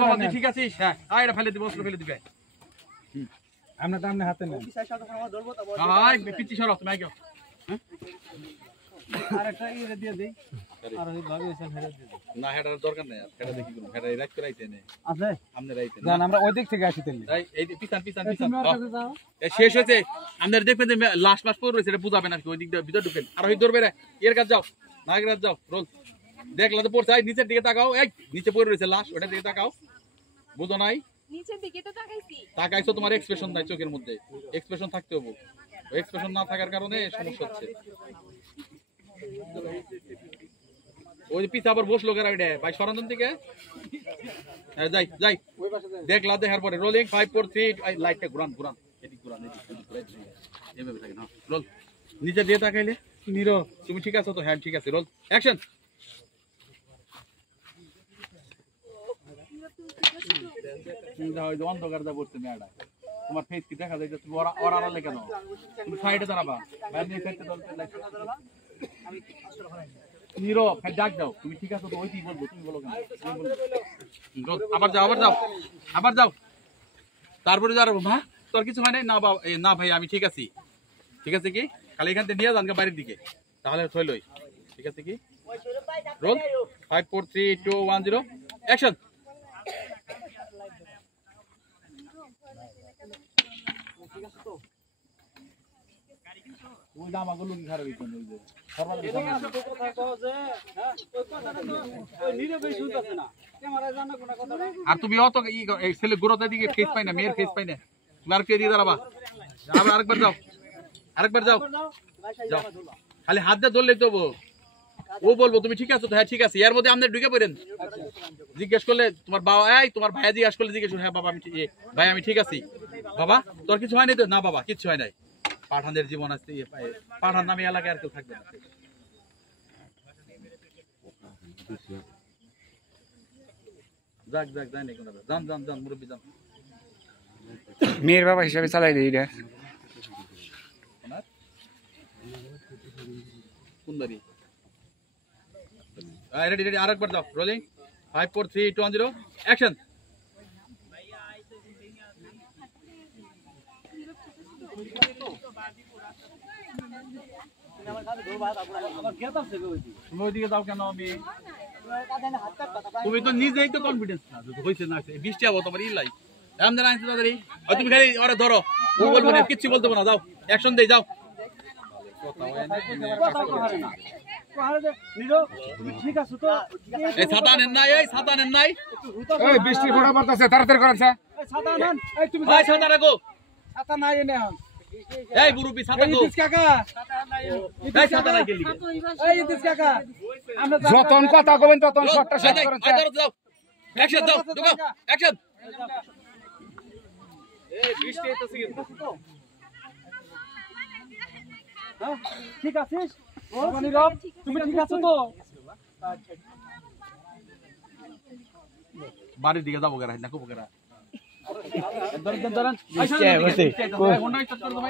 বাবা তুই ঠিক আছিস? হ্যাঁ এটা ফেলে দিবি, অস্ত্র ফেলে দিবি। আমরা তো আপনার হাতে নেই। ভাই পিচ্ছি সরো তুমি আগে। আরেকটা ইরে দিয়ে দেই। আর ওই ভাবে এসে ফেলে দিয়ে দেই। না হেডার দরকার নেই, হেডা দেখি কোন হেডা রাইট করে আইতে নেই। আছে? আমনে রাইতে না। জান আমরা ওই দিক থেকে আসি তাইলে। এই পিছন শেষ হয়েছে। আমাদের দেখবেন যে লাশ মাস পড়ে রয়েছে, এটা বুঝাবেন আর কি। ওই দিক দিয়ে ভিতর ঢুকেন আর ওই ধরবে রে এর কাছে যাও, নাগরাজ যাও। রোল দেখলা তো পড়ছে, নিচের দিকে তাকাও। এই নিচে পড়ে রয়েছে লাশ, ওটার দিকে তাকাও। বুঝো নাই? নিচের দিকে তো তাকাইছি। তাকাইছো, তোমার এক্সপ্রেশন নাই চোখের মধ্যে। এক্সপ্রেশন থাকতে হবে, এক্সপ্রেশন না থাকার কারণে সমস্যা হচ্ছে। ওই পিছে আবার বসলো কেন ওইটা ভাই? সরঞ্জন থেকে যাই যাই দেখলা দেখার পরে রোলিং 5 4 3 লাইটটা ঘুরান ঘুরান এদিক ঘুরান এভাবে থাকে না। রোল নিচে দিয়ে তাকাইলে নিরো তুমি ঠিক আছো তো? হ্যাঁ ঠিক আছে। Roll action. অন্ধকার দা পড়ছে মেয়েটা, তোমার ফেস কি দেখা যায়? তুমি ওরা আড়ালে কেন? তুমি সাইডে দাঁড়াবা। নীরব ডাক দাও, তুমি ঠিক আছো তো? ওই কি বলবো, তুমি বলো কেন? আবার যাও আবার যাও আবার যাও। তারপরে যাও। মা তোর কিছু হয় নাই? না বাবা না ভাই আমি ঠিক আছি। ঠিক আছে কি? খালি এখান থেকে নিয়ে যান বাড়ির দিকে, তাহলে থইলই। ঠিক আছে কি? Roll 5 4 3 2 1 0 action. ওই জামাগুলো লুঙ্গি খারাপ হইছে না, ওই যে আর তুমি অত এই ছেলে গোড়াতে দিকে ফেস পাই না, মেয়ের ফেস পাই না। তুমি আর কে দিয়ে দাঁড়াবা? আরেকবার যাও, আরেকবার যাও যাও। খালি হাত দিয়ে ধরলেই তো ও বলবো তুমি ঠিক আছো তো? হ্যাঁ ঠিক আছে। এর মধ্যে আপনি ঢুকে পড়েন। জিজ্ঞেস করলে তোমার বাবা, এই তোমার ভাইয়া জিজ্ঞাসা করলে জিজ্ঞেস হ্যাঁ বাবা আমি ভাই আমি ঠিক আছি। বাবা তোর কিছু হয়নি তো? না বাবা কিচ্ছু হয় নাই। পাঠানদের জীবন আসছে, পাঠান নামে এলাকায় আর কেউ থাকবে না। যাক যাক যাই নাকি যান যান যান মুরব্বী যান। মেয়ের বাবা হিসাবে চালাই দিই এটা। কোন বাড়ি? রেডি রেডি আরেকবার দাও। Rolling 5 4 3 2 1 0 action. তুমি ওইদিকে যাও কেন? তুমি তো নিজেই তো কনফিডেন্স না হয়েছে না, বৃষ্টি হবো তোমার ইলাই আমাদের আনছে তাড়াতাড়ি। তুমি খালি ওরা ধরো, ও বলবো না কিচ্ছু বলতে না। যাও অ্যাকশন দেই যাও। এই ছাতা নেন নাই, এই ছাতা নেন নাই। এই বৃষ্টি ফোঁটা পড়তেছে, তাড়াতাড়ি করেন স্যার। ছাতা নেন। এই তুমি ভাই ছাতা রাখো। ছাতা নাই এনে এখন। এই মুরব্বি ছাতা গো। ইদিস কাকা, এই ছাতা রাখে লিগে। এই ইদিস কাকা, আমরা যতন কথা কবেন ততন শটটা শেষ করেন স্যার। যাও অ্যাকশন দাও দাও অ্যাকশন। এই বৃষ্টি হইতাছে কিন্তু। হ্যাঁ ঠিক আছিস? নীরব তুমি ঠিক আছো তো? বাড়ির দিকে যাবো কেরা না কোবো কেরা। ধরেন বৃষ্টি হচ্ছে। ধরেন